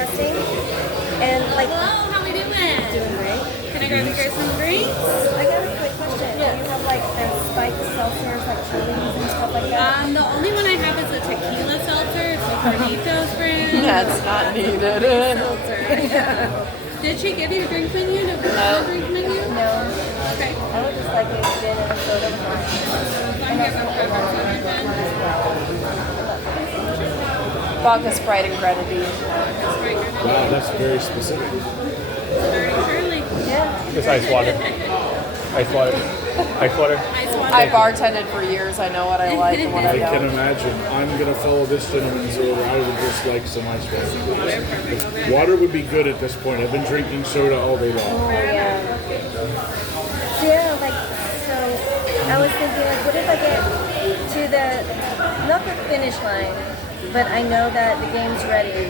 testing, and like. Hello, how we doing? Doing great. Can I grab you guys some drinks? I got a quick question. Do you have like the spiked seltzers, like chilies and stuff like that? The only one I have is a tequila seltzer. It's a Carnitos brand. That's not needed. Seltzer. Did she give you a drink menu? No. Drink menu? No. Okay. I would just like a gin and a soda with mine. I'm here from Pepper Soda then. Vodka, Sprite, and grenadine. Wow, that's very specific. Very Shirley. Yeah. Just ice water. Ice water. Ice water. Ice water. I bartended for years. I know what I like and what I I can don't. imagine. I'm going to follow this gentleman's order. I would just like some ice water. Water, perfect. Okay. Water would be good at this point. I've been drinking soda all day long. Oh yeah. So yeah, like so. I was thinking, like, what if I get to not the finish line, but I know that the game's ready.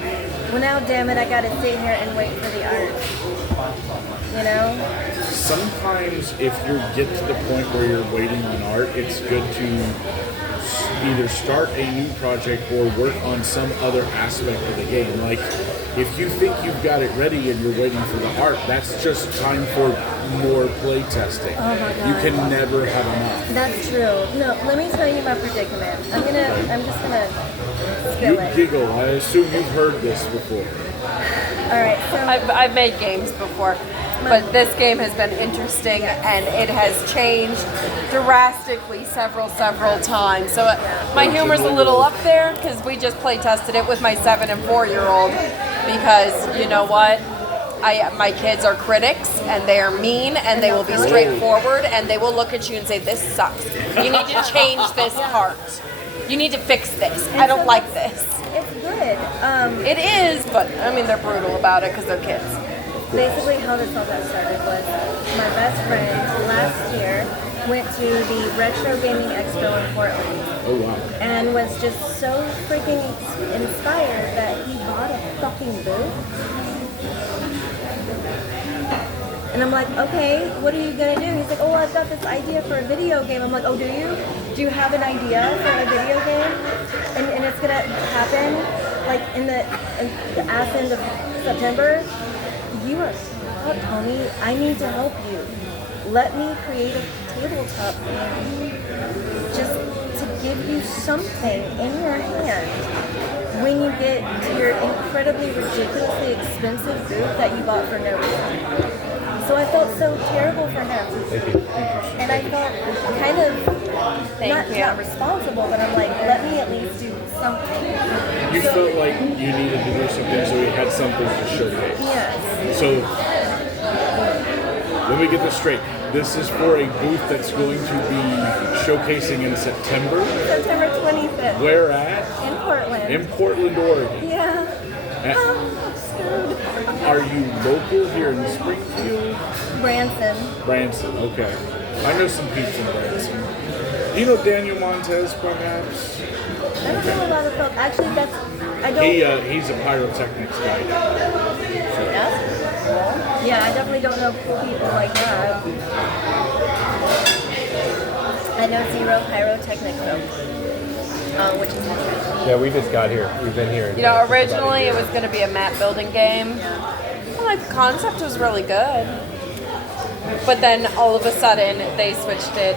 Well, now, damn it, I gotta sit here and wait for the art. You know? Sometimes if you get to the point where you're waiting on art, it's good to either start a new project or work on some other aspect of the game. Like, if you think you've got it ready and you're waiting for the art, that's just time for more play testing. Oh my God. You can never have enough. That's true. No, let me tell you my predicament. I'm just gonna You spill it. giggle. I assume you've heard this before. All right, so I've made games before, but this game has been interesting and it has changed drastically several times. So my humor's a little up there because we just play tested it with my 7 and 4-year-old because you know what? My kids are critics and they are mean and they will be straightforward and they will look at you and say, this sucks. You need to change this part. You need to fix this. I don't like this. it's good. It is, but I mean, they're brutal about it because they're kids. Basically, how this all got started was my best friend last year went to the Retro Gaming Expo in Portland. Oh, wow. And was just so freaking inspired that he bought a fucking booth. And I'm like, okay, what are you gonna do? He's like, oh, I've got this idea for a video game. I'm like, oh, do you? Do you have an idea for a video game? And it's gonna happen like in the ass end of September? You are up, Tony. I need to help you. Let me create a tabletop game just to give you something in your hand when you get to your incredibly ridiculously expensive booth that you bought for no reason. So I felt so terrible for him. And I felt kind of not responsible, but I'm like, let me at least do something. You felt like you needed to do something, so you had something to showcase. Yes. So, let me get this straight. This is for a booth that's going to be showcasing in September. September 25th. Where at? In Portland. In Portland, Oregon. Yeah. And I'm screwed. are you local here in Springfield? Branson. Branson, okay. I know some peeps in Branson. Do you know Daniel Montez, perhaps? I don't know a lot of folks. Actually, I don't. He's a pyrotechnics guy. Yeah, I definitely don't know cool people like that. I know zero pyrotechnic folks, which is interesting. Yeah, we just got here. We've been here. You know, originally it was going to be a map building game. Well, like, the concept was really good. But then all of a sudden they switched it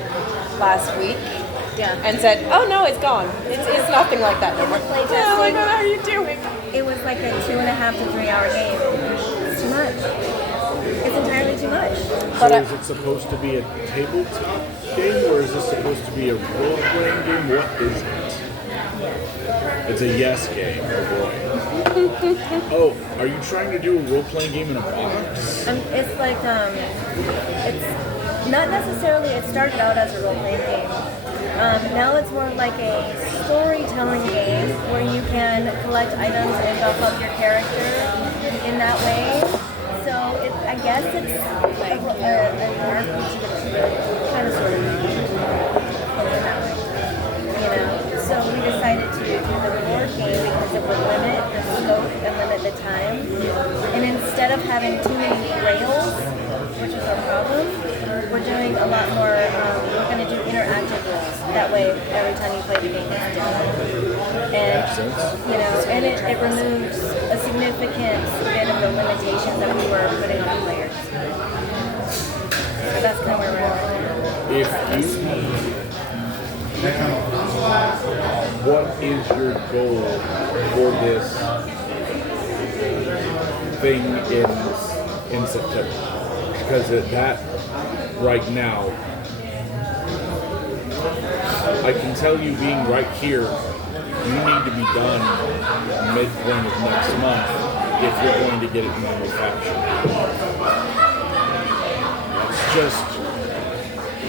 last week. Yeah. And said, oh no, it's gone. It's nothing like that no more. Play Oh my testing. God, how are you doing? It was like a 2.5 to 3 hour game. It's too much. It's entirely too much. So is it supposed to be a tabletop game, or is this supposed to be a role-playing game? What is it? It's a yes game, oh boy. Oh, are you trying to do a role-playing game in a box? It's like, it's not necessarily, it started out as a role-playing game. Now it's more like a storytelling game where you can collect items and buff up your character in that way. So I guess it's an RPG, but it's really kind of sort of in that way. You know? So we decided to do the board game because it would limit the scope and limit the time. And instead of having too many rails, which is our problem, we're doing a lot more, we're going to do interactive rules. That way, every time you play the game, it's different. And, you know, and it removes a significant limitations that we were putting on the players. So that's kind of where we're at right now. If what is your goal for this thing in September? Because that right now, I can tell you, being right here, you need to be done midpoint of next month if you're going to get it manufactured. It's just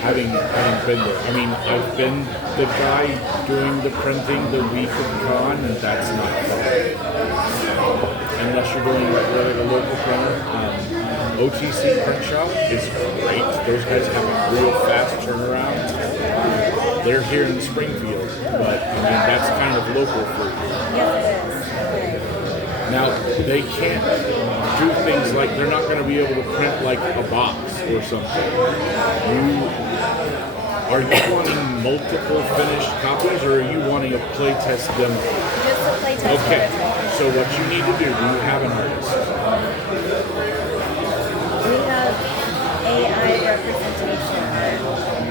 having been there. I mean, I've been the guy doing the printing the week of con, and that's not fun. Unless you're doing like a local printer. OTC Print Shop is great. Those guys have a real fast turnaround. They're here in Springfield, but I mean, that's kind of local for you. Yes, it is. Now, they can't do things like, they're not going to be able to print like a box or something. Are you wanting multiple finished copies, or are you wanting a playtest demo? Just a playtest. Okay, so what you need to do you have an artist? We have AI representation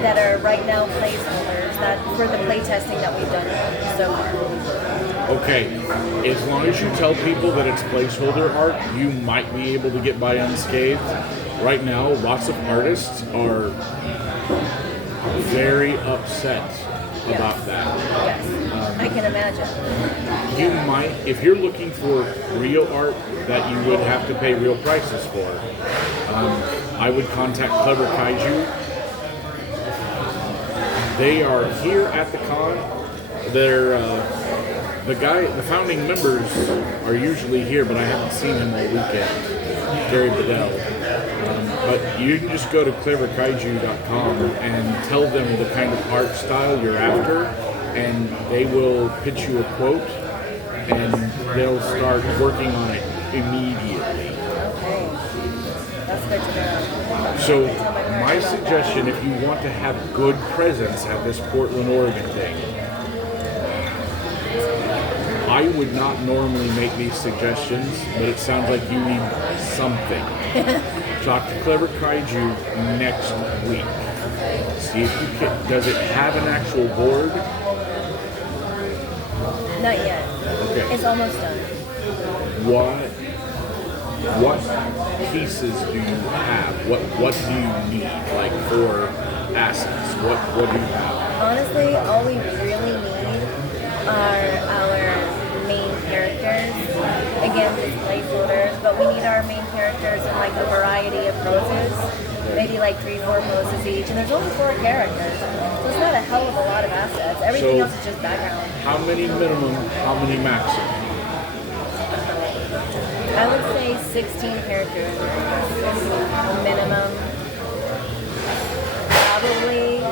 that are right now placeholders that for the playtesting that we've done so far. Okay, as long as you tell people that it's placeholder art, you might be able to get by unscathed. Right now, lots of artists are very upset about that. Yes, I can imagine. You might, if you're looking for real art that you would have to pay real prices for, I would contact Clever Kaiju. They are here at the con. They're the founding members are usually here, but I haven't seen him all weekend. Gary Bedell. But you can just go to cleverkaiju.com and tell them the kind of art style you're after, and they will pitch you a quote, and they'll start working on it immediately. Okay. That's good to know. So my suggestion, if you want to have good presence at this Portland, Oregon thing, I would not normally make these suggestions, but it sounds like you need something. Talk to Clever Kaiju next week. See if you can. Does it have an actual board? Not yet. Okay. It's almost done. What pieces do you have? What do you need, like, for assets? What do you have? Honestly, all we really need are our main characters. Again, these placeholders, but we need our main characters in like a variety of poses. Maybe like 3-4 poses each, and there's only 4 characters. So it's not a hell of a lot of assets. Everything else is just background. How many minimum, how many maximum? I would say 16 characters minimum. Probably,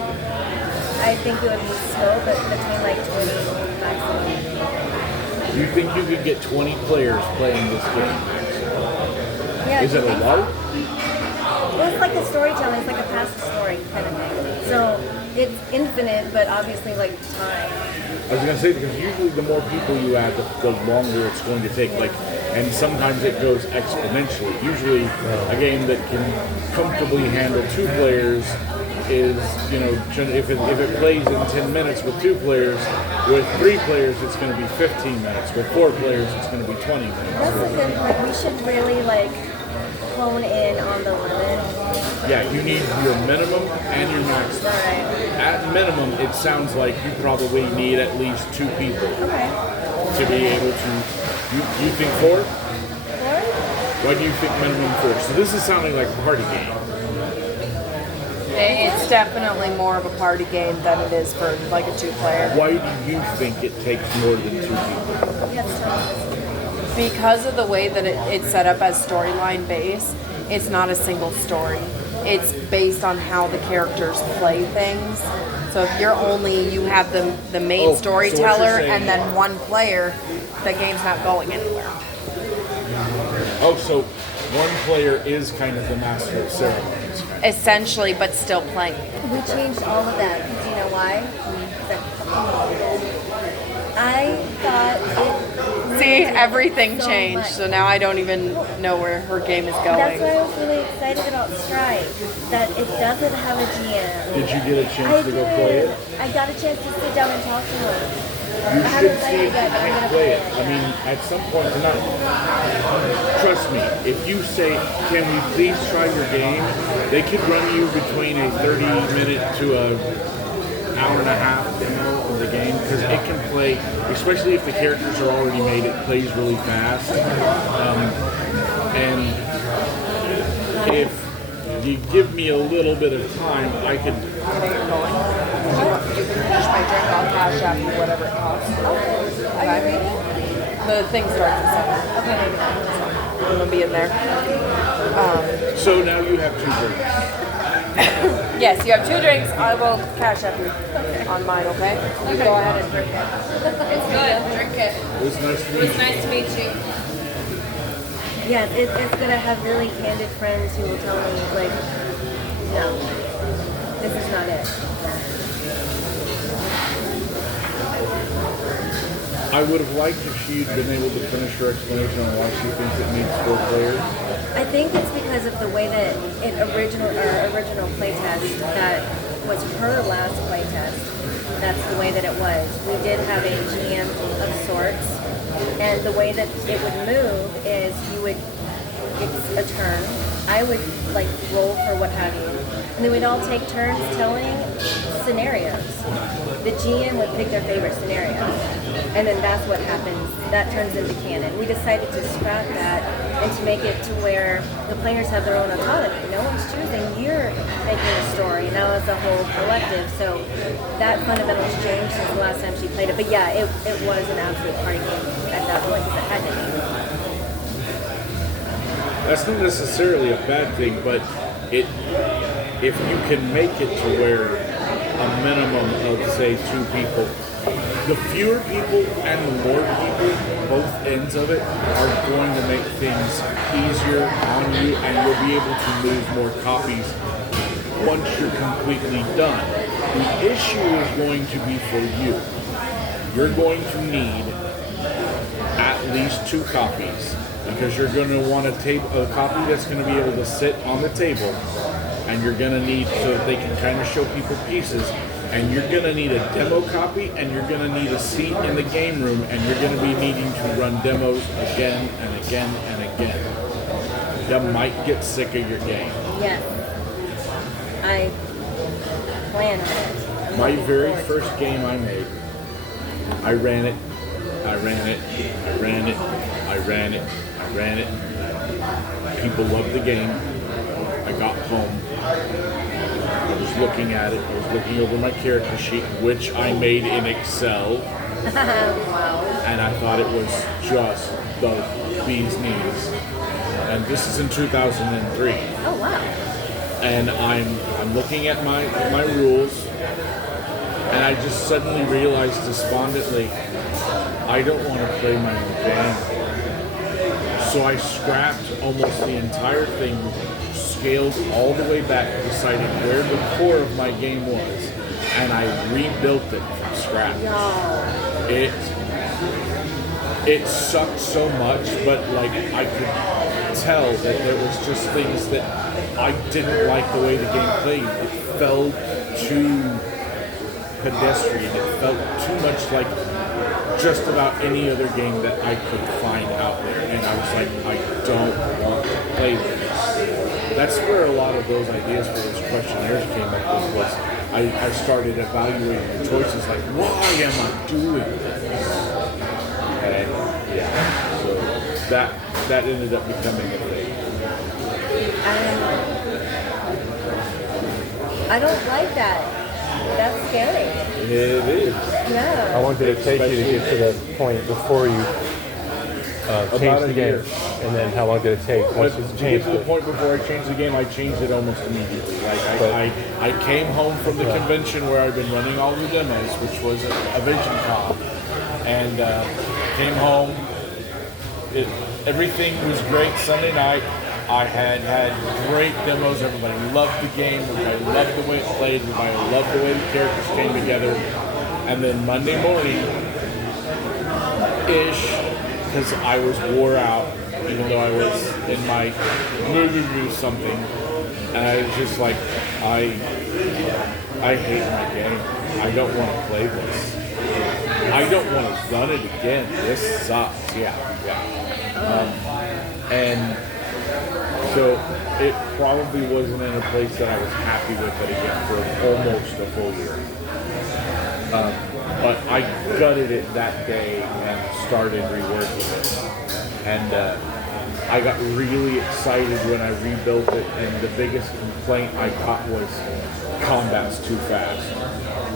I think it would be slow, but between like 20 maximum. You think you could get 20 players playing this game? Yeah, Is it a lot? Well, it's like a storytelling. It's like a past story kind of thing. So it's infinite, but obviously like time. I was gonna say, because usually the more people you add, the longer it's going to take. Like, and sometimes it goes exponentially. Usually, a game that can comfortably handle 2 players is, you know, if it plays in 10 minutes with 2 players, with 3 players it's going to be 15 minutes. With 4 players it's going to be 20 minutes. That's a good point. We should really like hone in on the limit. Yeah, you need your minimum and your maximum. Alright. At minimum, it sounds like you probably need at least 2 people Okay. to be able to. You think 4? 4? Why do you think minimum 4? So this is sounding like a party game. It's definitely more of a party game than it is for like a 2-player. Why do you think it takes more than 2 people? Yes, Because of the way that it's set up as storyline base, it's not a single story. It's based on how the characters play things. So if you have the main Oh, so what storyteller you're saying- and then 1 player, the game's not going anywhere. Oh, so 1 player is kind of the master of ceremonies. Essentially, but still playing. we changed all of that. Do you know why? I thought it See, everything so changed. much. So now I don't even know where her game is That's going. why I was really excited about Strike, that it doesn't have a GM. Did you get a I chance to go play did. it? I got a chance to sit down and talk to him. You I haven't should played see it yet, but I'm and gonna play it. yeah. I mean, at some point tonight, trust me, if you say, can we please try your game, they could run you between a 30-minute to a hour and a half demo of the game, because it can play, especially if the characters are already made, it plays really fast. And if you give me a little bit of time, I could. You can finish my drink. I'll cash out you whatever it costs. Are you reading? The thing starts at 7. Okay. I'm gonna be in there. So now you have 2 drinks. Yes, you have 2 drinks. I will cash up you on mine. Okay. You go ahead and drink it. It's good. Drink it. It was nice to It meet was you. nice to meet you. Yeah, it's gonna have really candid friends who will tell me, like, no, this is not it. I would have liked if she'd been able to finish her explanation on why she thinks it needs 4 players. I think it's because of the way that our original playtest, that was her last playtest. That's the way that it was. We did have a GM of sorts, and the way that it would move is you would, it's a turn. I would like roll for what have you, and then we'd all take turns telling scenarios. The GM would pick their favorite scenario, and then that's what happens. That turns into canon. We decided to scrap that and to make it to where the players have their own autonomy. No one's choosing. You're making a story. Now it's a whole collective. So that fundamental's changed since the last time she played it. But yeah, it was an absolute party game at that point because it had to be. That's not necessarily a bad thing, but if you can make it to where a minimum of, say, 2 people, the fewer people and the more people, both ends of it, are going to make things easier on you, and you'll be able to move more copies once you're completely done. The issue is going to be for you. You're going to need at least 2 copies, because you're going to want a copy that's going to be able to sit on the table, and you're going to need, so that they can kind of show people pieces, and you're going to need a demo copy, and you're going to need a seat in the game room, and you're going to be needing to run demos again and again and again. You might get sick of your game. Yes. I plan on it. My very first game I made, I ran it, I ran it, I ran it, I ran it, I ran it. People loved the game. I got home. I was looking at it. I was looking over my character sheet, which I made in Excel. Wow. And I thought it was just the bee's knees. And this is in 2003. Oh wow. And I'm looking at my rules, and I just suddenly realized despondently, I don't want to play my own game. So I scrapped almost the entire thing, scaled all the way back, decided where the core of my game was, and I rebuilt it from scratch. It sucked so much, but like I could tell that there was just things that I didn't like the way the game played. It felt too pedestrian. It felt too much like just about any other game that I could find out there. And I was like, I don't want to play this. That's where a lot of those ideas for those questionnaires came up with, was I started evaluating the choices like, why am I doing this? And yeah, so that ended up becoming a thing. I don't like that. That's scary. It is. Yeah. How long did it take you to get to the point before you About changed a the year. game? And then how long did it take once you To get changed to the it? point before I changed the game, I changed it almost immediately. Like I came home from the convention where I'd been running all the demos, which was a Vision Con, and came home. Everything was great Sunday night. I had great demos. Everybody loved the game. Everybody loved the way it played. Everybody loved the way the characters came together. And then Monday morning-ish, because I was wore out, even though I was in my something. And I was just like, I hate my game. I don't want to play this. I don't want to run it again. This sucks. Yeah. And so it probably wasn't in a place that I was happy with it again for almost a full year. But I gutted it that day and started reworking it. And I got really excited when I rebuilt it, and the biggest complaint I got was combat's too fast.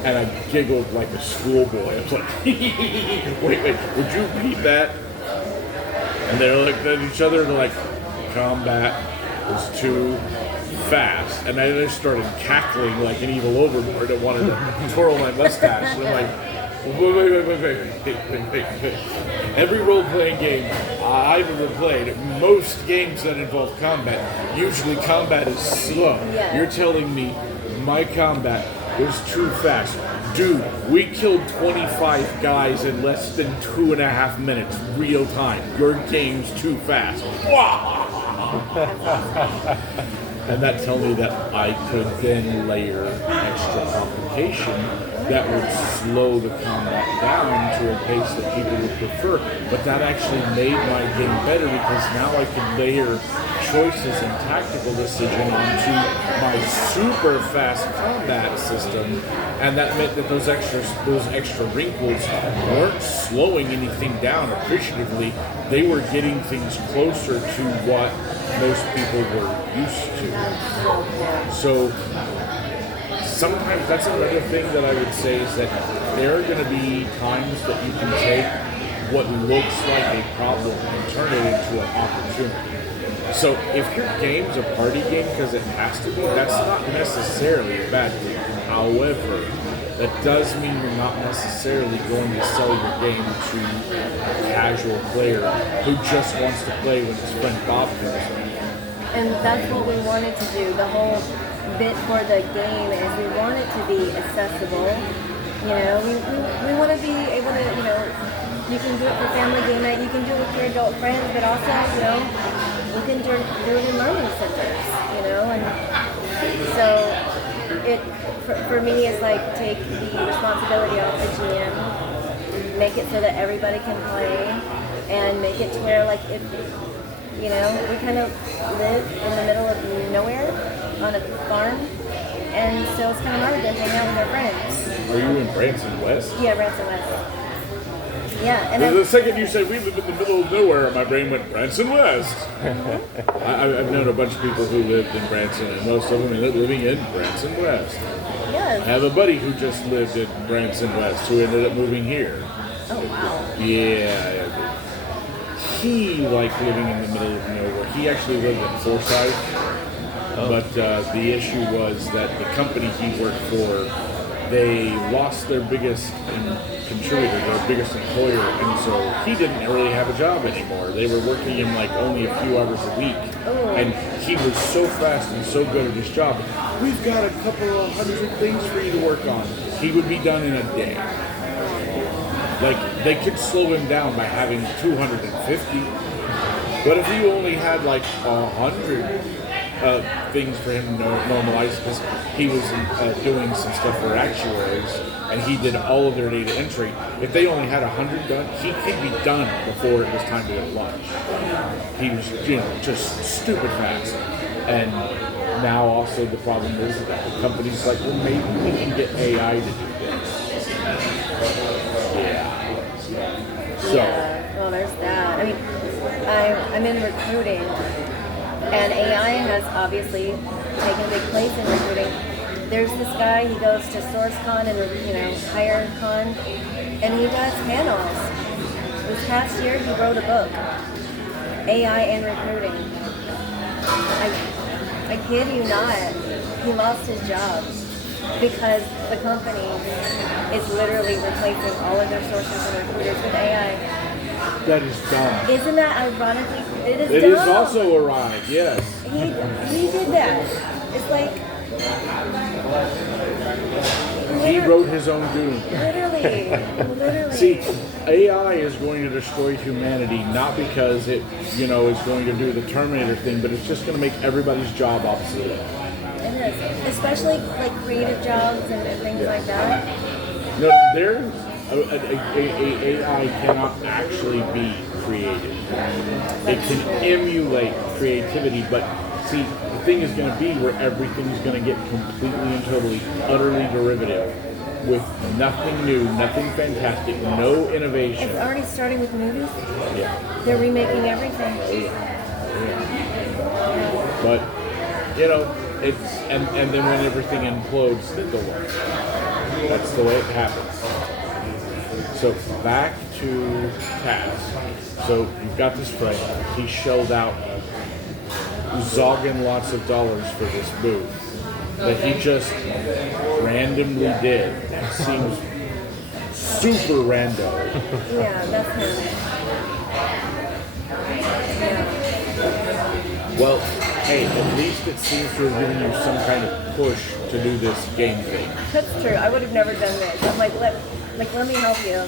And I giggled like a schoolboy. I was like, wait, would you repeat that? And they looked at each other and they're like, combat is too fast. And I just started cackling like an evil overlord that wanted to twirl my mustache. And I'm like, wait. Every role-playing game I've ever played, most games that involve combat, usually combat is slow. Yeah. You're telling me my combat was too fast. Dude, we killed 25 guys in less than 2.5 minutes, real time. Your game's too fast. And that tells me that I could then layer extra complication that would slow the combat down to a pace that people would prefer. But that actually made my game better because now I can layer choices and tactical decision onto my super fast combat system, and that meant that those extra wrinkles weren't slowing anything down appreciatively. They were getting things closer to what most people were used to. So sometimes that's another thing that I would say is that there are going to be times that you can take what looks like a problem and turn it into an opportunity. So if your game's a party game because it has to be, that's not necessarily a bad thing. However, that does mean you're not necessarily going to sell your game to a casual player who just wants to play when his friend Bob comes in. And that's what we wanted to do. The whole bit for the game is we want it to be accessible. You know, we want to be able to, you know, you can do it for family game night, you can do it with your adult friends, but also, you know, you can do it in learning centers, you know, and so it, for me, is like take the responsibility off the GM, make it so that everybody can play, and make it to where, like, if, you know, we kind of live in the middle of nowhere on a farm, and so it's kind of hard to hang out with our friends. Are you in Branson West? Yeah, Branson West. Yeah, and The second you said we live in the middle of nowhere, my brain went Branson West. I've known a bunch of people who lived in Branson, and most of them are living in Branson West. I yes. have a buddy who just lived in Branson West who ended up moving here. Oh wow. Yeah. He liked living in the middle of nowhere. He actually lived in Forsyth, but the issue was that the company he worked for, they lost their biggest contributor, their biggest employer, and so he didn't really have a job anymore. They were working him like only a few hours a week, and he was so fast and so good at his job. We've got a couple of 100 things for you to work on. He would be done in a day. Like, they could slow him down by having 250, but if you only had like 100 things for him to normalize, because he was doing some stuff for actuaries, and he did all of their data entry. If they only had 100 done, he'd be done before it was time to go to lunch. He was, you know, just stupid fast. And now also the problem is that the company's like, well, maybe we can get AI to do this. Yeah. So. Yeah, well, there's that. I mean, I'm in recruiting, and AI has obviously taken a big place in recruiting. There's this guy, he goes to SourceCon and, you know, HireCon, and he does panels. This past year, he wrote a book, AI and Recruiting. I kid you not, he lost his job because the company is literally replacing all of their sources and recruiters with AI. That is dumb. Isn't that ironically? It is It dumb. is also a ride, yes. He did that. It's like He wrote his own doom. literally, Literally. See, AI is going to destroy humanity not because it, is going to do the Terminator thing, but it's just going to make everybody's job obsolete. It is, especially like creative jobs and things like that. No, there's a AI cannot actually be creative. It can emulate creativity, but see, the thing is going to be where everything's going to get completely and totally, utterly derivative, with nothing new, nothing fantastic, no innovation. It's already starting with movies. Yeah. They're remaking everything. But it's and then when everything implodes, they go on. That's the way it happens. So back to Taz. So you've got this friend. He shelled out zogging lots of dollars for this booth that he just randomly did. It seems super rando. Yeah, that's him. Well, hey, at least it seems to have given you some kind of push to do this game thing. That's true. I would have never done this. I'm like, let me help you.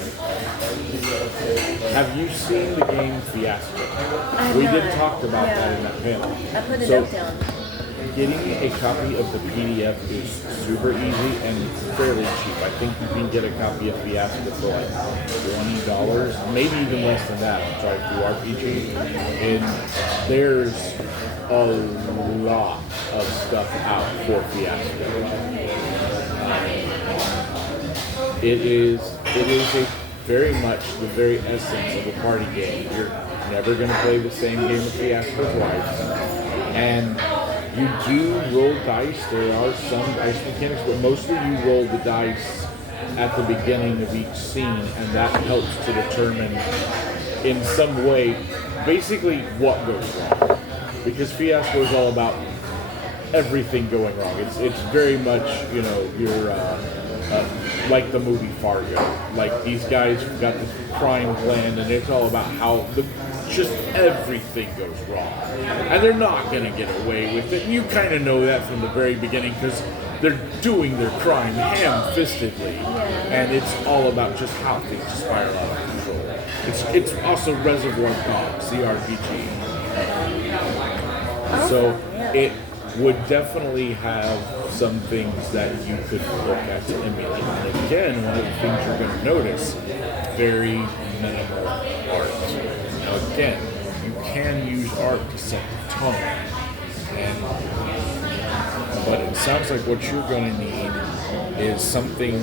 Have you seen the game Fiasco? We did talk about that in that panel. I put a note down. Getting a copy of the PDF is super easy and fairly cheap. I think you can get a copy of Fiasco for like $20, maybe even less than that. I'm sorry, through RPG. And there's a lot of stuff out for Fiasco. It is a very much the very essence of a party game. You're never going to play the same game of Fiasco twice. And you do roll dice. There are some dice mechanics, but mostly you roll the dice at the beginning of each scene, and that helps to determine in some way basically what goes wrong. Because Fiasco is all about everything going wrong. It's very much, you're like the movie Fargo. Like these guys have got this crime plan, and it's all about how just everything goes wrong. And they're not going to get away with it. You kind of know that from the very beginning because they're doing their crime ham-fistedly. And it's all about just how things spiral out of control. It's also Reservoir Dogs, the RPG. So it would definitely have some things that you could look at to emulate. And again, one of the things you're going to notice, very minimal art. Now again, you can use art to set the tone. But it sounds like what you're going to need is something.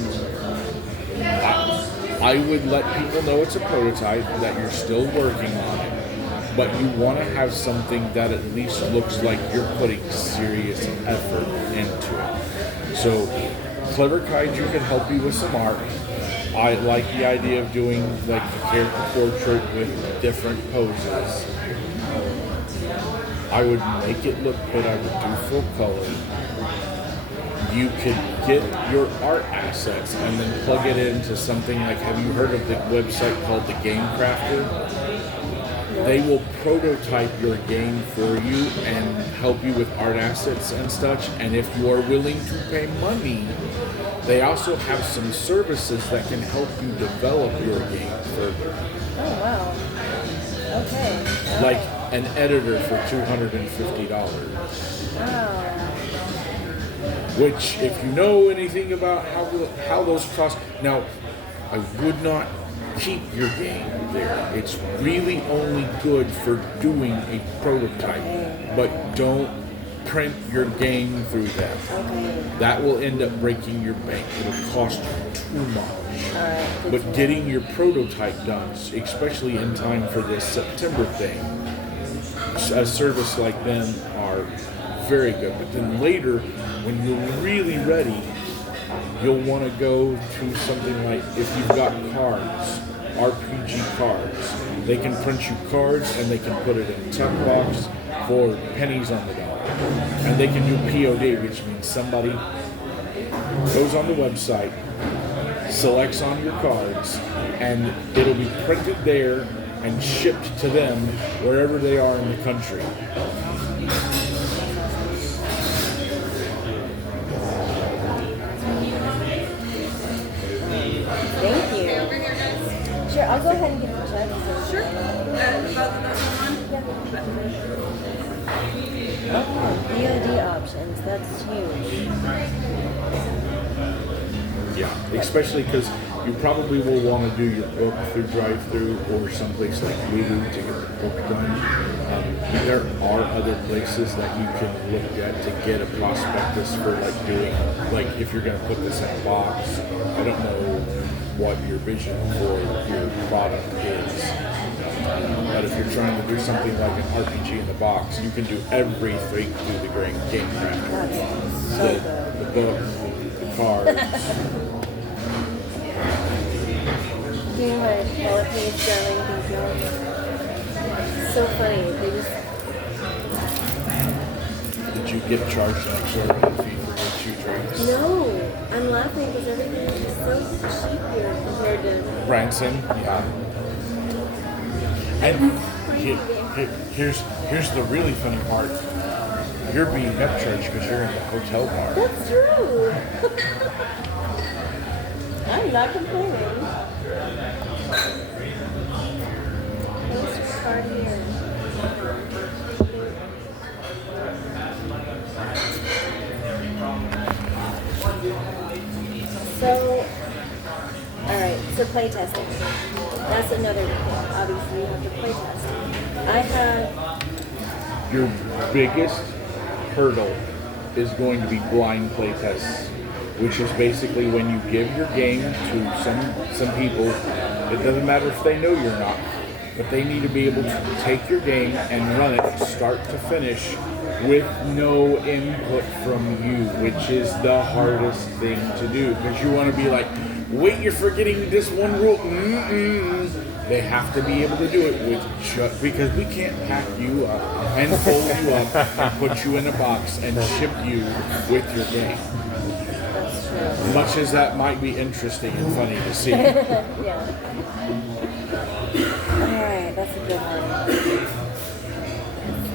I would let people know it's a prototype, that you're still working on it. But you want to have something that at least looks like you're putting serious effort into it. So, Clever Kaiju can help you with some art. I like the idea of doing like a character portrait with different poses. I would make it look good. I would do full color. You could get your art assets and then plug it into something like, have you heard of the website called The Game Crafter? They will prototype your game for you and help you with art assets and such. And if you are willing to pay money, they also have some services that can help you develop your game further. Oh, wow. Okay. Like an editor for $250. Wow. Which, if you know anything about how those cost, now I would not keep your game there. It's really only good for doing a prototype, but don't print your game through that. That will end up breaking your bank. It'll cost you too much. But getting your prototype done, especially in time for this September thing, a service like them are very good. But then later, when you're really ready, you'll want to go to something like, if you've got cards, RPG cards, they can print you cards and they can put it in a tuck box for pennies on the dollar. And they can do POD, which means somebody goes on the website, selects on your cards, and it'll be printed there and shipped to them wherever they are in the country. Thank Okay, you. over here, guys. Sure, I'll go ahead and get the check. Sure. About that one. Oh, VOD options. That's huge. Yeah, especially because you probably will want to do your book through drive-through or someplace like Lulu to get the book done. There are other places that you can look at to get a prospectus for like doing, like if you're going to put this in a box. I don't know what your vision for your product is. But if you're trying to do something like an RPG in the box, you can do everything through the game crafter. That's so good. The book, the cards. Doing my bullet page, darling, thank you. So funny. They just. Did you get charged an exorbitant fee for your 2 drinks? No, I'm laughing because everything is so cheap here compared to. Branson, yeah. And here's the really funny part. You're being upcharged because you're in the hotel bar. That's true. I'm not complaining. What's your card here? So, alright, so play testing. That's another thing. Obviously, you have to play test. I have. Your biggest hurdle is going to be blind play tests, which is basically when you give your game to some people. It doesn't matter if they know you or not, but they need to be able to take your game and run it start to finish with no input from you, which is the hardest thing to do, because you want to be like, wait, you're forgetting this one rule. They have to be able to do it with just because we can't pack you up and fold you up and put you in a box and ship you with your game. That's true. Much as that might be interesting and funny to see. Yeah. Alright, that's a good one.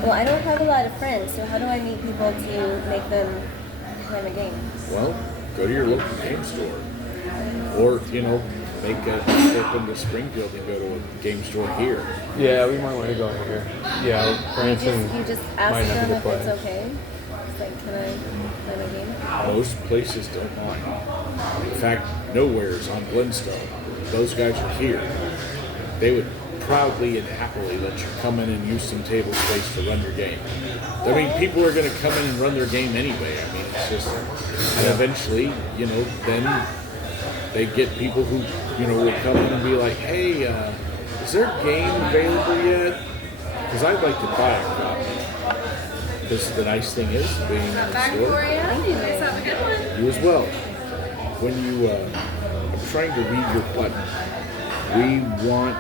Well, I don't have a lot of friends, so how do I meet people to make them play my game? Well, go to your local game store. Or, make a trip into Springfield and go to a game store here. Yeah, we might want to go here. Yeah, Branson You just might ask not be them the if place. it's okay. It's like, can I play my game? Most places don't mind. In fact, Nowhere's on Glenstone. Those guys are here. They would proudly and happily let you come in and use some table space to run your game. I mean, people are going to come in and run their game anyway. I mean, it's just, and eventually, then they get people who, will come in and be like, hey, is there a game available yet? Because I'd like to buy a copy. Because the nice thing is, being in the Back for store, you. You guys have a good one. you as well. When you, I'm trying to read your button. We want,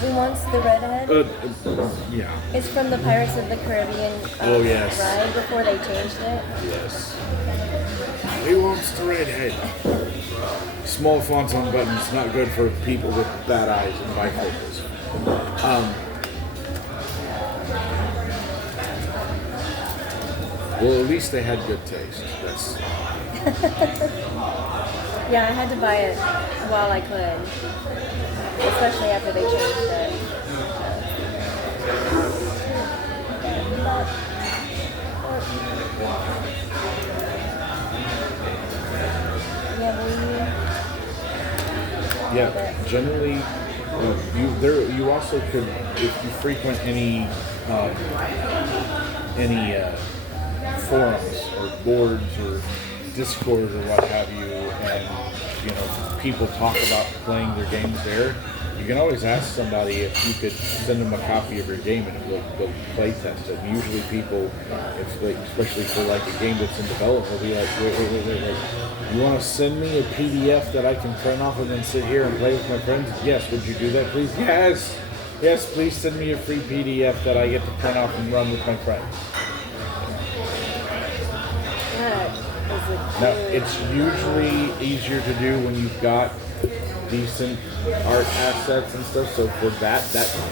The redhead. yeah, It's from the Pirates of the Caribbean Oh, yes. ride before they changed it. yes. He wants the redhead. Small fonts on buttons, not good for people with bad eyes and bifocals. Well, at least they had good taste. That's Yeah, I had to buy it while I could, especially after they changed it. yeah. Generally, you also could, if you frequent any forums or boards or Discord or what have you, and people talk about playing their games there. You can always ask somebody if you could send them a copy of your game and they'll play test it. And usually people, especially for like a game that's in development, will be like, wait. You want to send me a PDF that I can print off and then sit here and play with my friends? Yes. Would you do that, please? Yes. Yes, please send me a free PDF that I get to print off and run with my friends. Now, it's usually easier to do when you've got decent art assets and stuff, so for that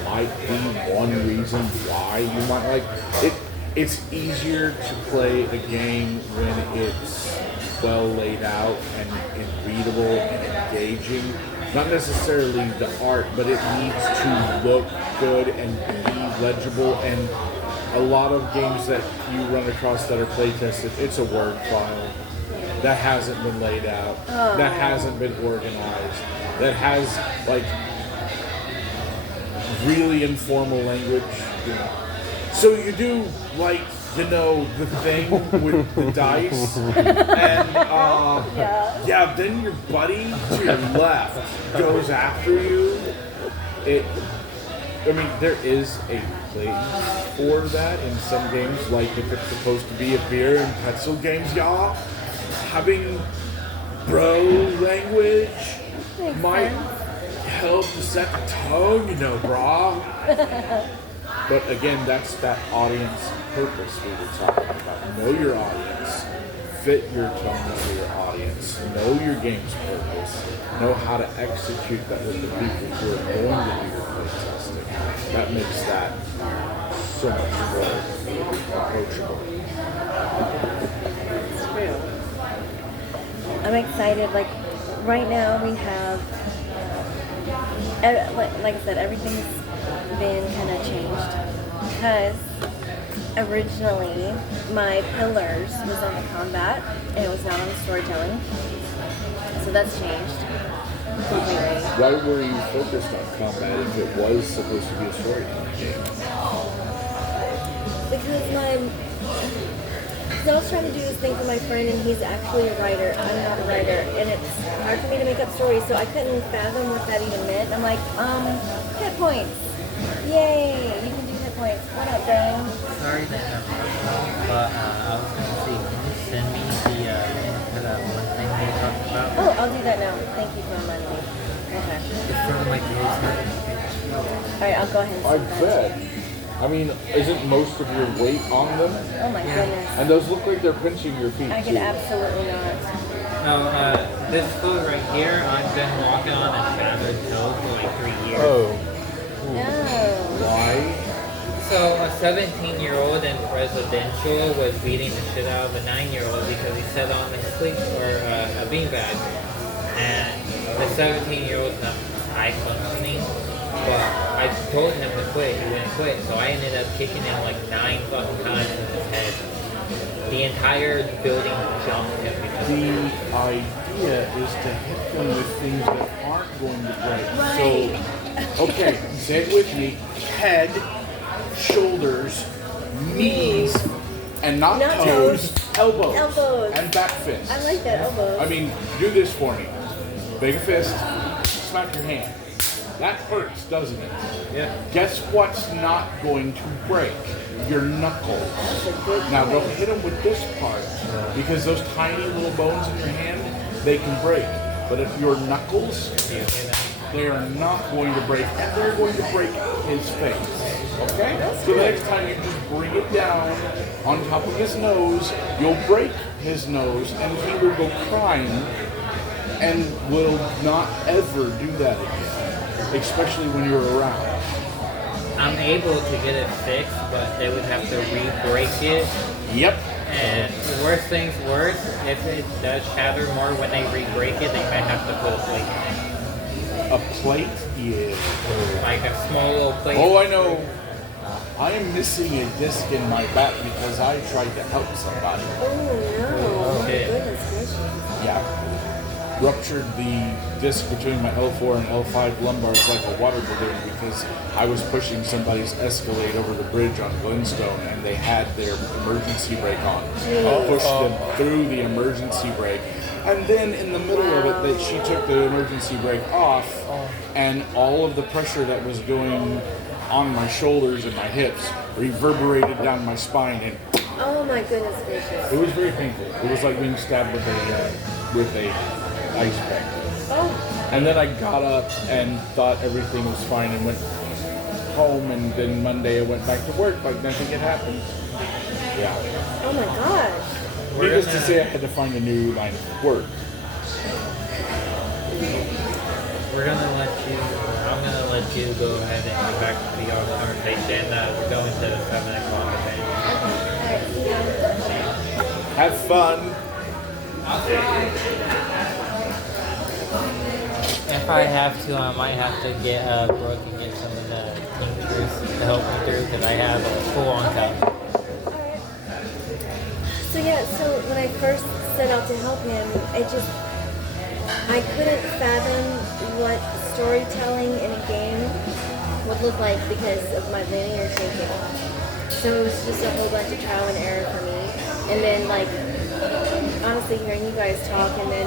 might be one reason why you might like it. It's easier to play a game when it's well laid out and readable and engaging. Not necessarily the art, but it needs to look good and be legible. And a lot of games that you run across that are play tested, it's a Word file that hasn't been laid out, that hasn't been organized, that has like really informal language. You know. So you do like, you know, the thing with the dice, and yeah, then your buddy to your left goes after you. I mean, there is a place for that in some games, like if it's supposed to be a beer and pretzel games, y'all. Having bro language might help to set the tone, you know, brah. But again, that's that audience purpose we were talking about. Know your audience, fit your tone for your audience, know your game's purpose, know how to execute that with the people who are going to do your play testing. That makes that so much more approachable. I'm excited. Like right now we have, like I said, everything's been kind of changed because originally my pillars was on the combat and it was not on the storytelling. So that's changed completely. Why were you focused on combat if it was supposed to be a storytelling game? Because I was trying to do this thing for my friend and he's actually a writer. I'm not a writer and it's hard for me to make up stories, so I couldn't fathom what that even meant. I'm like, hit points. Yay, you can do hit points. What up, Dan? Sorry to interrupt, but I was going to say, can you send me the link to that one thing we talked about? Oh, I'll do that now. Thank you for reminding me. Okay. It's from like the Alright, I'll go ahead and I send that. bet. I mean, isn't most of your weight on them? Oh my goodness. And those look like they're pinching your feet I too. could absolutely not. No, this foot right here, I've been walking on a shattered toe for like 3 years. Oh. No. Why? So a 17-year-old in residential was beating the shit out of a 9-year-old because he sat on a a beanbag. And the 17-year-old's not high functioning. But I told him to quit, he wouldn't quit, so I ended up kicking him like 9 fucking times in his head. The entire building jumped him because of The it. idea is to hit them with things that aren't going to break. Right. So, okay, say it with me. Head, shoulders, knees, and not toes, elbows, and back fists. I like that, elbows. I mean, do this for me. Make a fist, smack your hand. That hurts, doesn't it? Yeah. Guess what's not going to break? Your knuckles. Now don't hit them with this part, because those tiny little bones in your hand, they can break. But if your knuckles, they are not going to break, and they're going to break his face. Okay? So the next time you just bring it down on top of his nose, you'll break his nose, and he will go crying, and will not ever do that again. Especially when you're around. I'm able to get it fixed, but they would have to re-break it. Yep. And worst things worse, if it does shatter more when they re-break it, they might have to put a plate. A plate? Yeah. Like a small little plate. Oh, I know. I am missing a disc in my back because I tried to help somebody. Oh no. Okay. Goodness gracious. Yeah. Ruptured the disc between my L4 and L5 lumbars like a water balloon because I was pushing somebody's Escalade over the bridge on Glenstone and they had their emergency brake on. I pushed them through the emergency brake. And then in the middle of it, that she took the emergency brake off and all of the pressure that was going on my shoulders and my hips reverberated down my spine and Oh my goodness gracious. it was very painful. It was like being stabbed with a ice pack. Oh. And then I got up and thought everything was fine and went home, and then Monday I went back to work like nothing had happened. Yeah. Oh my gosh. Needless to say, I had to find a new line of work. We're gonna let you. I'm gonna let you go ahead and get back to your conversation. We're going to the 7 o'clock event. Have fun. If I have to, I might have to get Brooke and get some of the tinctures to help me through because I have a full-on cup. Alright. So yeah, so when I first set out to help him, I couldn't fathom what storytelling in a game would look like because of my linear thinking. So it was just a whole bunch of trial and error for me. And then like, honestly hearing you guys talk and then,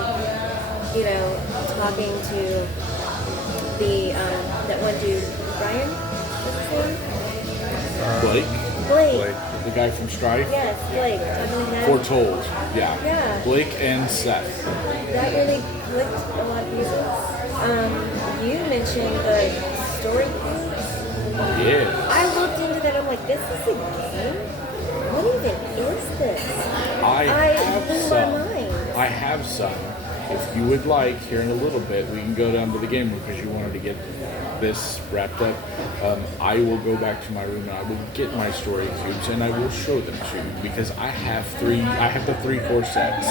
you know, talking to the, that one dude, Brian, what's his name? Blake. The guy from Strife. Yes, Blake. Talking to him. Foretold. Yeah. Yeah. Blake and Seth. That really clicked a lot of pieces. You mentioned the story cubes. Yeah. I looked into that. I'm like, this is a game? What even is this? I blew my mind. I have some. If you would like, here in a little bit, we can go down to the game room because you wanted to get this wrapped up. I will go back to my room and I will get my story cubes and I will show them to you because I have the 3 core sets.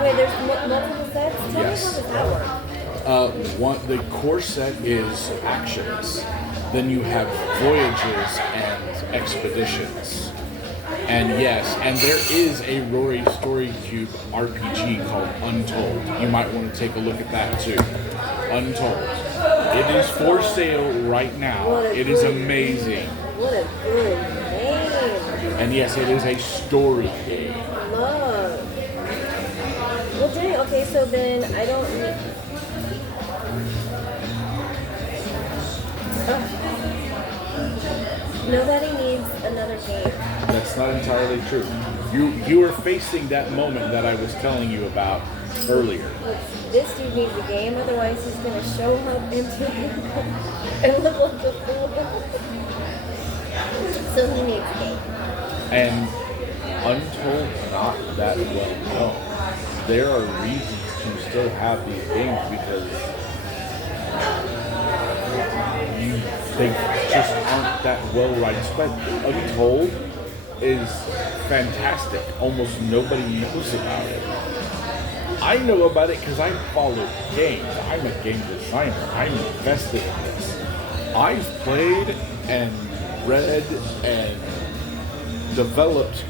Wait, there's multiple sets? Tell Yes. me how does that work? The core set is actions. Then you have voyages and expeditions. And yes, and there is a Rory Story Cube RPG called Untold. You might want to take a look at that too. Untold. It is for sale right now. It is amazing. What a good name. And yes, it is a story game. Love. Well, dang. Okay, so then I don't need... Nobody needs another game. That's not entirely true. You are facing that moment that I was telling you about earlier. Look, this dude needs a game, otherwise he's gonna show up empty and look like a fool. So he needs a game. And Untold not that well known. There are reasons to still have these games because they just aren't that well spent. Untold is fantastic. Almost nobody knows about it. I know about it because I follow games. I'm a game designer. I'm invested in this. I've played and read and developed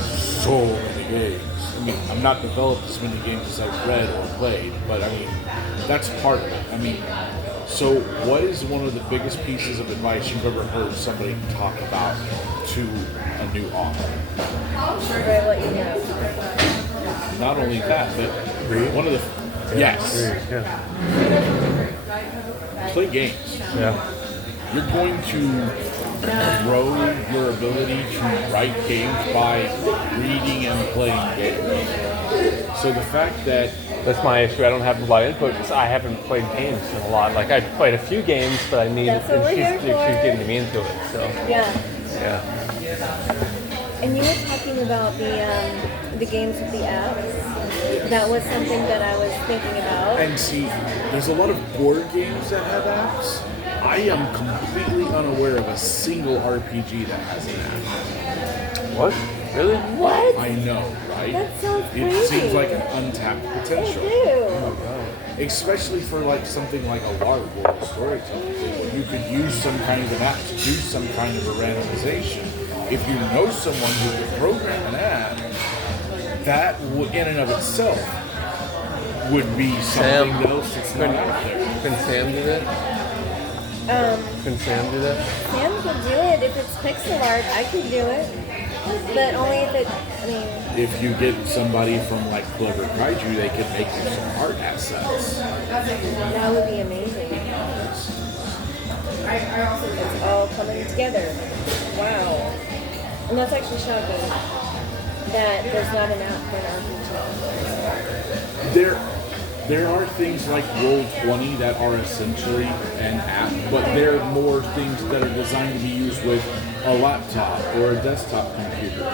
so many games. I mean, I'm not developed as many games as I've read or played, but I mean, that's part of it. I mean, so what is one of the biggest pieces of advice you've ever heard somebody talk about to a new author? Right, what you know. Not only that, but one of the... Yes. Play games. Yeah. You're going to grow your ability to write games by reading and playing games. So the fact that... That's my issue. I don't have a lot of input because I haven't played games in a lot. Like, I've played a few games, but I need... That's what we're here she's for. getting me into it, so... Yeah. Yeah. And you were talking about the games with the apps. That was something that I was thinking about. And see, there's a lot of board games that have apps. I am completely unaware of a single RPG that has an app. What? Really? What? I know, right? That sounds It crazy. seems like an untapped potential. I do. Especially for like something like a large world storytelling game. You could use some kind of an app to do some kind of a randomization. If you know someone who can program an app, that would, in and of itself, would be something else that's not out there. Can Sam do that? Can Sam do that? Sam could do it. If it's pixel art, I could do it. But only if it, I mean... If you get somebody from like Clever Kaiju, they could make you some art assets. That would be amazing. It's all coming together. Wow. And that's actually shocking that there's not an app for an RPG. There are things like Roll20 that are essentially an app, but they're more things that are designed to be used with a laptop or a desktop computer.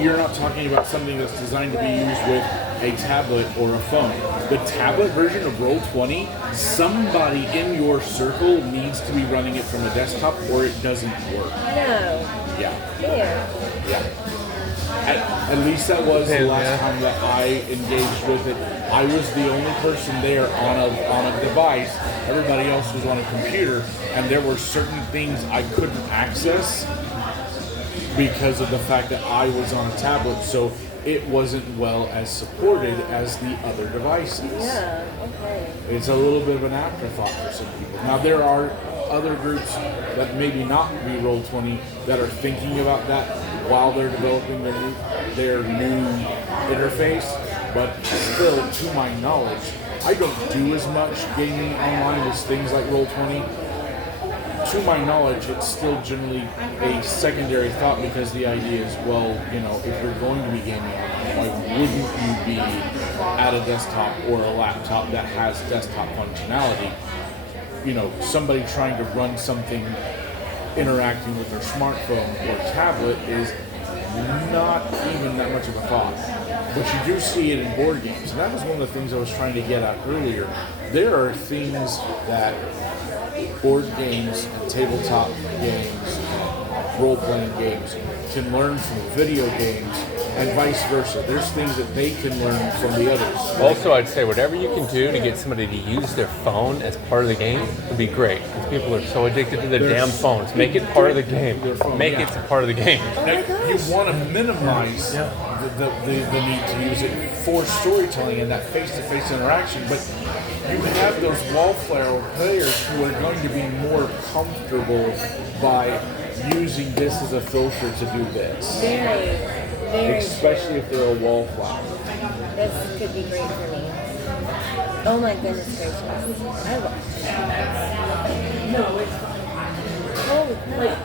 You're not talking about something that's designed to be used with a tablet or a phone. The tablet version of Roll20, somebody in your circle needs to be running it from a desktop or it doesn't work. No. Yeah. There. Yeah. At least that was the Yeah. last time that I engaged with it. I was the only person there on a device. Everybody else was on a computer, and there were certain things I couldn't access because of the fact that I was on a tablet. So it wasn't well as supported as the other devices. Yeah. Okay. It's a little bit of an afterthought for some people. Now there are other groups that maybe not be Roll20 that are thinking about that while they're developing their new interface, but still, to my knowledge, I don't do as much gaming online as things like Roll20. To my knowledge, it's still generally a secondary thought because the idea is, well, you know, if you're going to be gaming online, why wouldn't you be at a desktop or a laptop that has desktop functionality? You know, somebody trying to run something interacting with their smartphone or tablet is not even that much of a thought. But you do see it in board games. And that was one of the things I was trying to get at earlier. There are things that board games and tabletop games, role-playing games, can learn from video games and vice versa. There's things that they can learn from the others. Also, I'd say whatever you can do to get somebody to use their phone as part of the game would be great. Because people are so addicted to their damn phones. Make it part of the game. Their phone, Make yeah. it a part of the game. Now, you want to minimize the need to use it for storytelling and that face-to-face interaction, but you have those wallflower players who are going to be more comfortable by using this as a filter to do this. Very Especially if they're a wallflower. This could be great for me. Oh my goodness gracious. I love Holy crap.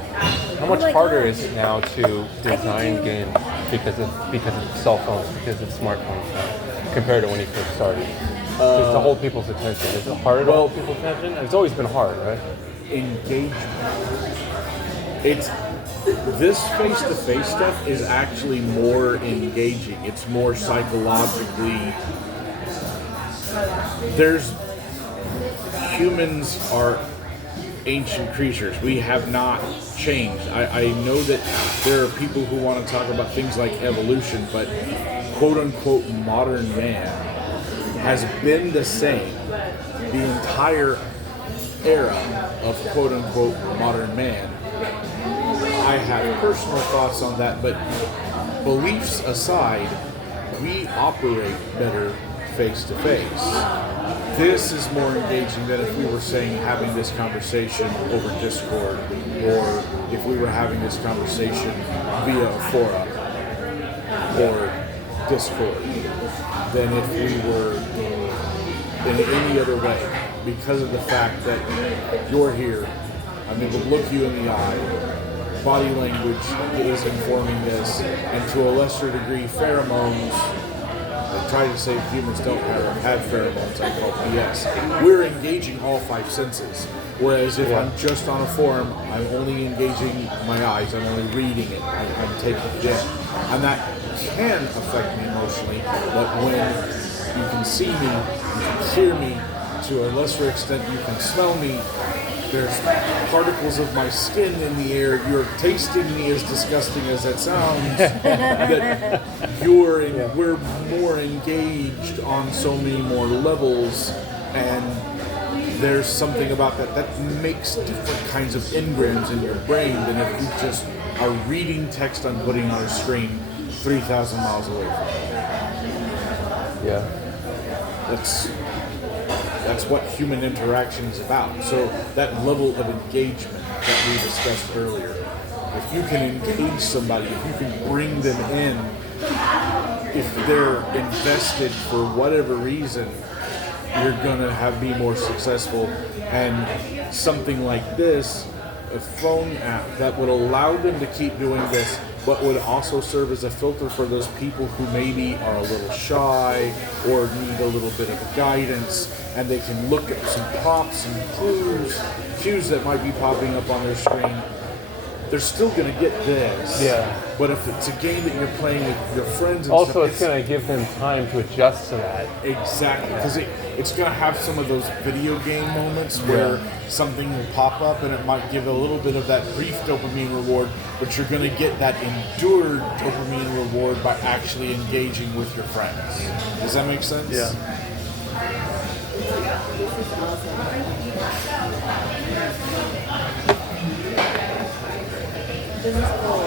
How much Oh my harder gosh. is it now to design do- games because of cell phones, because of smartphones now, compared to when you first started? Just to hold people's attention. Is it harder to hold people's attention? It's always been hard, right? Engagement. It's this face-to-face stuff is actually more engaging. It's more psychologically. Humans are ancient creatures. We have not changed. I know that there are people who want to talk about things like evolution, but quote-unquote modern man has been the same the entire era of quote-unquote modern man. I have personal thoughts on that, but beliefs aside, we operate better face-to-face. This is more engaging than if we were saying having this conversation over Discord, or if we were having this conversation via a forum or Discord, than if we were in any other way, because of the fact that you're here. I'm able to look you in the eye. Body language is informing this, and to a lesser degree, pheromones. I try to say humans don't have pheromones. I call BS. We're engaging all five senses. Whereas if I'm just on a forum, I'm only engaging my eyes. I'm only reading it. I'm taking it in, and that can affect me emotionally. But when you can see me, you can hear me, to a lesser extent, you can smell me. There's particles of my skin in the air. You're tasting me, as disgusting as that sounds. That we're more engaged on so many more levels, and there's something about that makes different kinds of engrams in your brain than if you just are reading text I'm putting on a screen 3,000 miles away from you. Yeah. That's what human interaction is about. So that level of engagement that we discussed earlier, if you can engage somebody, if you can bring them in, if they're invested for whatever reason, you're gonna be more successful. And something like this, a phone app that would allow them to keep doing this, but would also serve as a filter for those people who maybe are a little shy or need a little bit of guidance, and they can look at some prompts and cues that might be popping up on their screen. they're still going to get this. Yeah. But if it's a game that you're playing with your friends and Also, stuff, it's going to give them time to adjust to that. exactly, because it's going to have some of those video game moments where something will pop up and it might give a little bit of that brief dopamine reward, but you're going to get that endured dopamine reward by actually engaging with your friends. Does that make sense? Yeah. This is awesome. This is cool.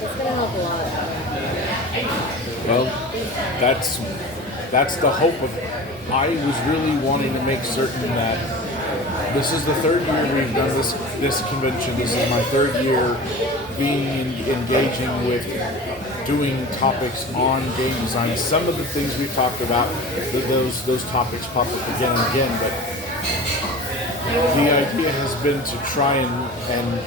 It's gonna help a lot. Well, that's the hope of it. I was really wanting to make certain that this is the third year we've done this convention. This is my third year engaging with doing topics on game design. Some of the things we've talked about, those topics pop up again and again, but the idea has been to try and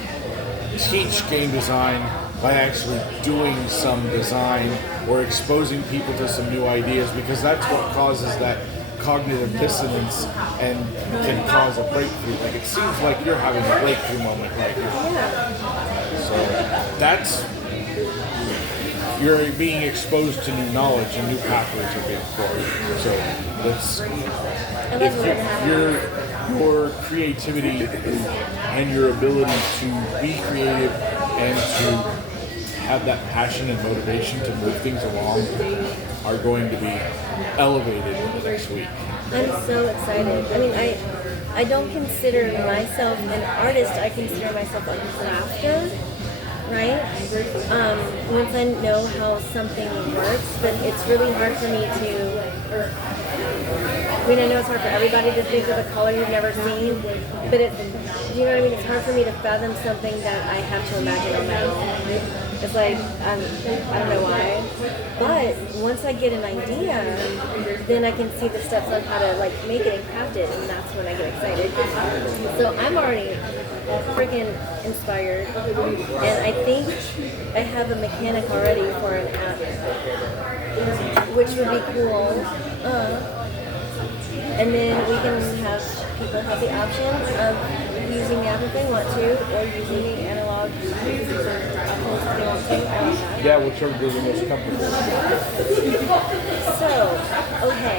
teach game design by actually doing some design or exposing people to some new ideas, because that's what causes that cognitive dissonance and can cause a breakthrough. Like, it seems like you're having a breakthrough moment right now. So that's, you're being exposed to new knowledge and new pathways are being formed. So that's, if your creativity and your ability to be creative and to have that passion and motivation to move things along are going to be elevated in the next week. I'm so excited. I mean, I don't consider myself an artist. I consider myself a crafter, right? Once I know how something works, but it's really hard for me to. I mean, I know it's hard for everybody to think of a color you've never seen, but you know what I mean? It's hard for me to fathom something that I have to imagine on my own. It's like, I don't know why, but once I get an idea, then I can see the steps on how to like make it and craft it, and that's when I get excited. So I'm already freaking inspired, and I think I have a mechanic already for an app, which would be cool. And then we can have people have the option of using the app if they want to, or using the analog options if they want to. Yeah, whichever they're the most comfortable. So, okay.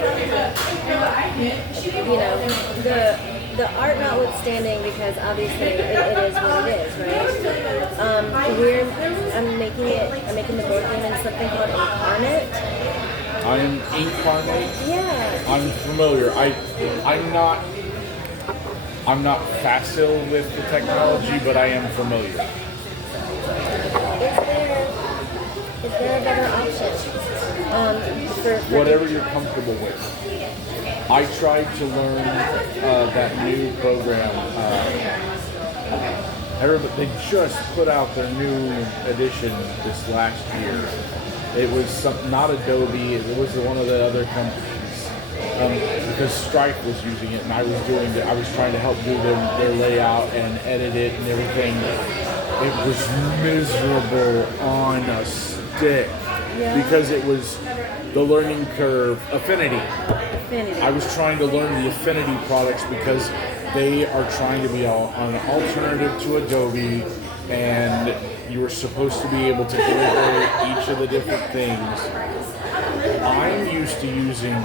You know, the art notwithstanding, because obviously it is what it is, right? I'm making the board game in something called Incarnate. I am Incarnate. Yeah. I'm familiar. I'm not facile with the technology, but I am familiar. Is there a better option? For Whatever you're comfortable with. I tried to learn that new program. They just put out their new edition this last year. It was not Adobe. It was one of the other companies because Stripe was using it, and I was trying to help do their layout and edit it and everything. It was miserable on a stick because it was the learning curve. Affinity. I was trying to learn the Affinity products because they are trying to be an alternative to Adobe, and you were supposed to be able to deliver each of the different things. I'm used to using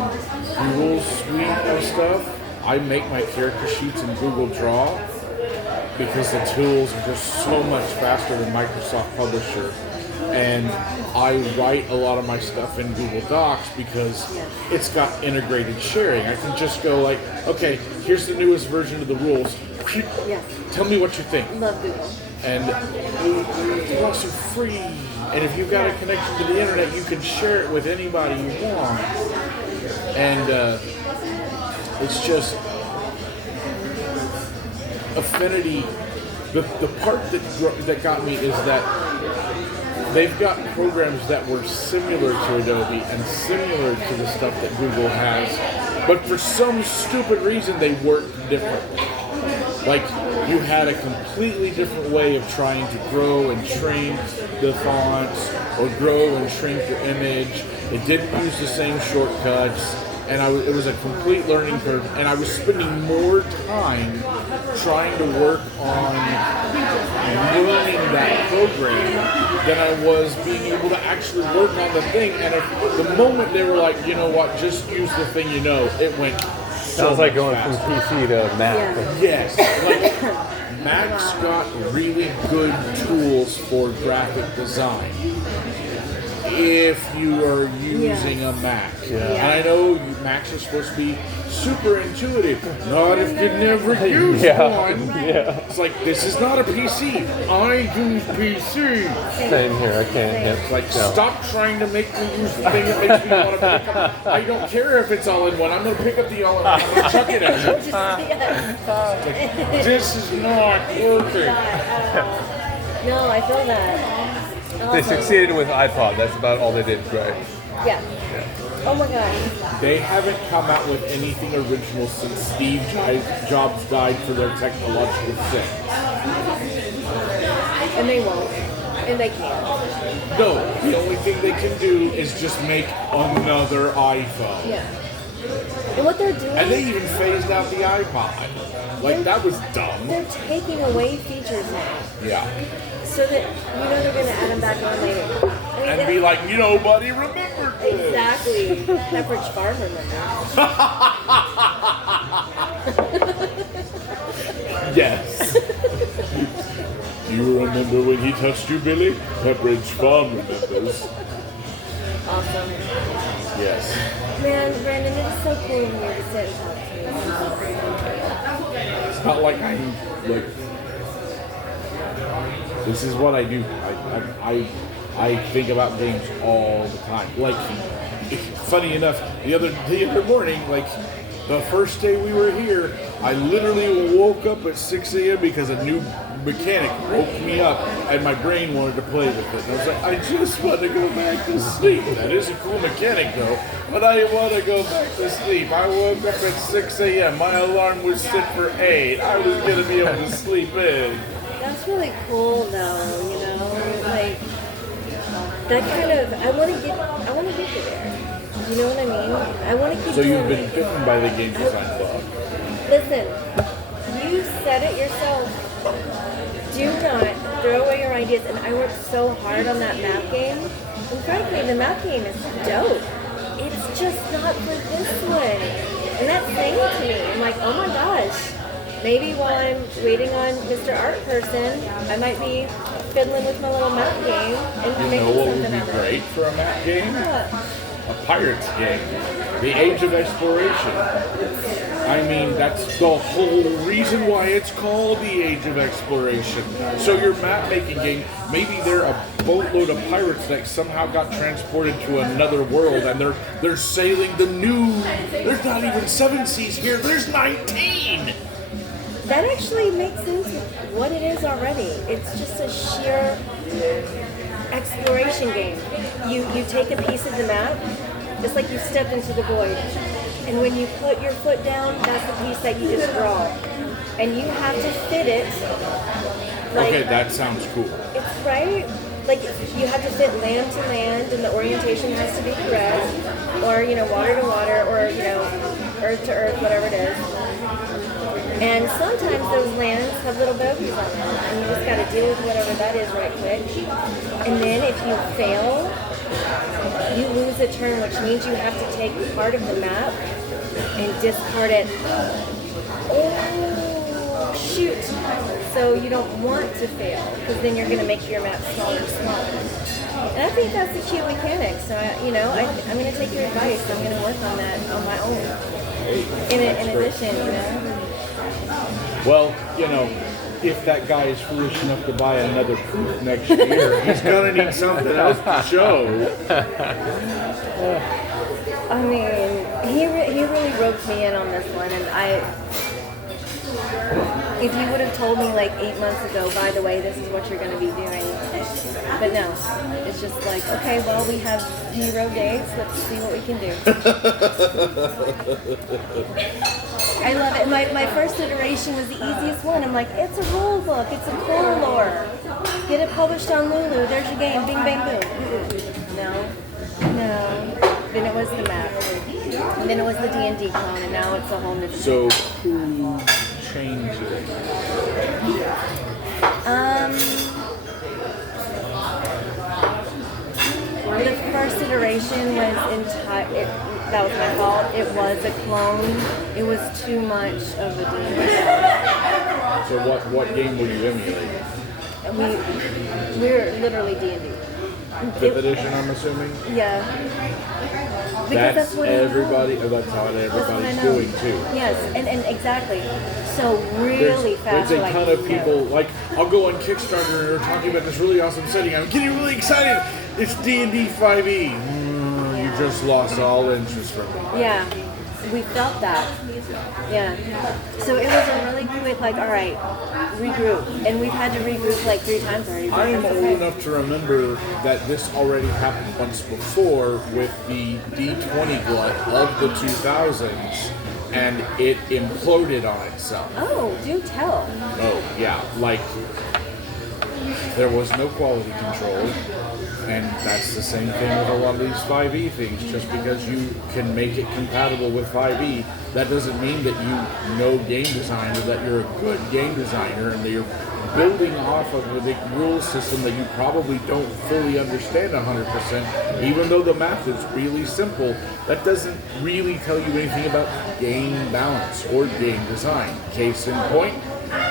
Google's suite of stuff. I make my character sheets in Google Draw because the tools are just so much faster than Microsoft Publisher. And I write a lot of my stuff in Google Docs because it's got integrated sharing. I can just go like, okay, here's the newest version of the rules. Yes. Tell me what you think. Love Google. And you want some free. And if you've got a connection to the internet, you can share it with anybody you want. And it's just Affinity. The part that got me is that they've got programs that were similar to Adobe and similar to the stuff that Google has, but for some stupid reason they work differently. Like, you had a completely different way of trying to grow and shrink the fonts or grow and shrink your image. It didn't use the same shortcuts. and it was a complete learning curve, and I was spending more time trying to work on learning that program than I was being able to actually work on the thing. And the moment they were like, you know what, just use the thing you know, it went so Sounds like going faster. from PC to Mac. Yeah. Yes, like Mac's got really good tools for graphic design if you are using a Mac. Yeah. And I know Macs are supposed to be super intuitive, not if you never use one. Yeah. It's like, this is not a PC. I use PC. Same here. I can't hit. Like, stop trying to make me use the thing that makes me want to pick up. I don't care if it's all in one. I'm going to pick up the all in one. I'm going to chuck it at you. This is not working. No, I feel that. They succeeded with iPod. That's about all they did, right? Yeah. Oh my gosh. They haven't come out with anything original since Steve Jobs died for their technological sins. And they won't. And they can't. No, the only thing they can do is just make another iPhone. Yeah. And what they're doing, And they even phased out the iPod. Like, that was dumb. they're taking away features now. Yeah. So that they're going to add them back on later. I mean, And be like, nobody remembered this. exactly. Pepperidge Farm remember. Yes. You remember when he touched you, Billy? Pepperidge Farm remembers. Awesome. Yes. Man, Brandon, it is so cool of you to sit and talk to me. It's not like I'm like. This is what I do. I think about games all the time. Like, funny enough, the other morning, like the first day we were here, I literally woke up at 6 a.m. because a new mechanic woke me up, and my brain wanted to play with it. And I was like, I just want to go back to sleep. That is a cool mechanic, though, but I want to go back to sleep. I woke up at 6 a.m. My alarm was set for 8. I was going to be able to sleep in. That's really cool, though. You know, like that kind of. I want to get you there. You know what I mean? I want to keep. So doing you've been bitten by the Game Design Club. Listen, you said it yourself. Do not throw away your ideas. And I worked so hard on that map game. And frankly, the map game is dope. It's just not for this one. And that's saying to me, I'm like, oh my gosh. Maybe while I'm waiting on Mr. Art Person, I might be fiddling with my little map game and You making know what would something be out of great it. for a map game? What? A Pirates game. The Age of Exploration. I mean, that's the whole reason why it's called the Age of Exploration. So your map making game, maybe they're a boatload of pirates that somehow got transported to another world, and they're sailing the new. There's not even 7 seas here. There's 19. That actually makes sense with what it is already. It's just a sheer exploration game. You take a piece of the map, it's like you stepped into the void. And when you put your foot down, that's the piece that you just draw. And you have to fit it. Like, Okay, that sounds cool. it's right. Like you have to fit land to land, and the orientation has to be correct, or water to water, or earth to earth, whatever it is. And sometimes those lands have little bogeys on them, and you just got to deal with whatever that is right quick. And then if you fail, you lose a turn, which means you have to take part of the map and discard it. Oh, shoot. So you don't want to fail, because then you're going to make your map smaller and smaller. And I think that's a cute mechanic. So, I'm going to take your advice. I'm going to work on that on my own. In addition, Well, if that guy is foolish enough to buy another proof next year, he's gonna need something else to show. I mean, he really roped me in on this one, and if you would have told me like 8 months ago, by the way, this is what you're going to be doing, but no, it's just like, okay, well, we have hero days, let's see what we can do. I love it. My first iteration was the easiest one. I'm like, it's a rule book, it's a core lore. Get it published on Lulu, there's your game, bing, bang, boom. No. Then it was the map. And then it was the D&D clone, and now it's a whole new. So who changed it? The first iteration was that was my fault. It was a clone. It was too much of a D&D. So what game were you emulating? We're literally D&D. 5th edition, I'm assuming? Yeah. Because That's what everybody. That's how everybody's doing too. Yes, and exactly. So really fast. There's a ton of people, like, I'll go on Kickstarter and they're talking about this really awesome setting. I'm getting really excited. It's D&D 5e. You just lost all interest from me. Yeah, we felt that. Yeah. So it was a really quick, like, all right, regroup. And we've had to regroup like 3 times already. I am old enough to remember that this already happened once before with the D20 glut of the 2000s, and it imploded on itself. Oh, do tell. Oh, yeah. Like, there was no quality control, and that's the same thing with a lot of these 5e things. Just because you can make it compatible with 5e, that doesn't mean that you know game design or that you're a good game designer and that you're building off of a rule system that you probably don't fully understand 100%, even though the math is really simple. That doesn't really tell you anything about game balance or game design. Case in point,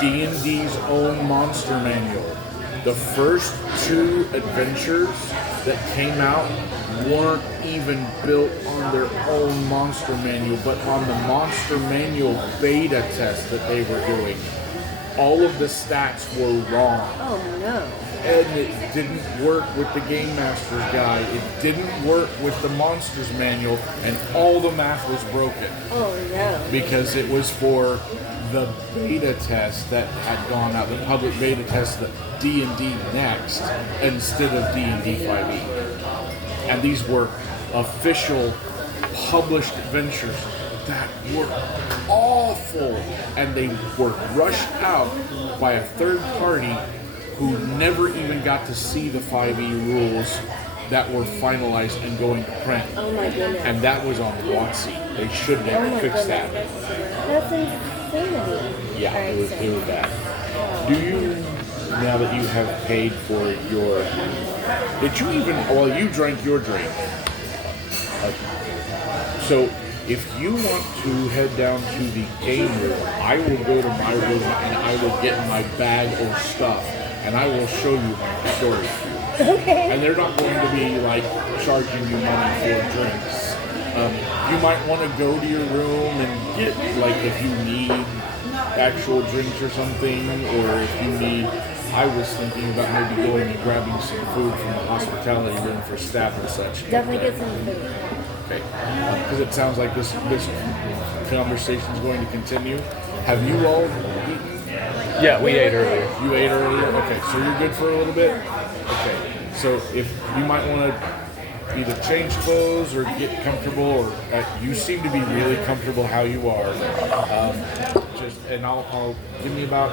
D&D's own monster manual. The first 2 adventures that came out weren't even built on their own monster manual, but on the monster manual beta test that they were doing. All of the stats were wrong. Oh no. And it didn't work with the Game Master's Guide. It didn't work with the Monsters Manual, and all the math was broken. Oh no. Because it was for the beta test that had gone out, the public beta test, the D&D Next, instead of D&D 5e. And these were official published adventures that were awful, and they were rushed out by a third party who never even got to see the 5e rules that were finalized and going to print. Oh my goodness. And that was on WotC. They should have fixed that. That's insanity. Yeah, it was bad. Do you, now that you have paid for your, did you even, well, you drank your drink. So if you want to head down to the game room, I will go to my room and I will get my bag of stuff and I will show you my story. Okay. And they're not going to be like charging you money for drinks. You might want to go to your room and get, like, if you need actual drinks or something, or if you need, I was thinking about maybe going and grabbing some food from the hospitality room for staff and such. Definitely get some food. Okay, because it sounds like this conversation is going to continue. Have you all eaten? Yeah, we ate earlier. You ate earlier? Okay, so you're good for a little bit? Okay, so if you might want to either change clothes or get comfortable, or you seem to be really comfortable how you are. And I'll give me about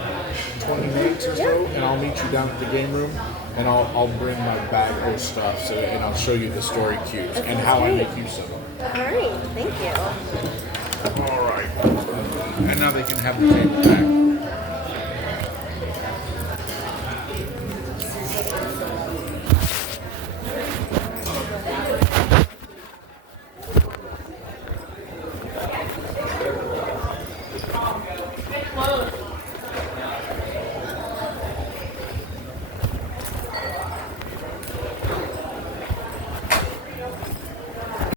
20 minutes or so, and I'll meet you down at the game room, and I'll bring my bag of stuff, and I'll show you the story cues and how I make use of them. All right. Thank you. All right. And now they can have the table back.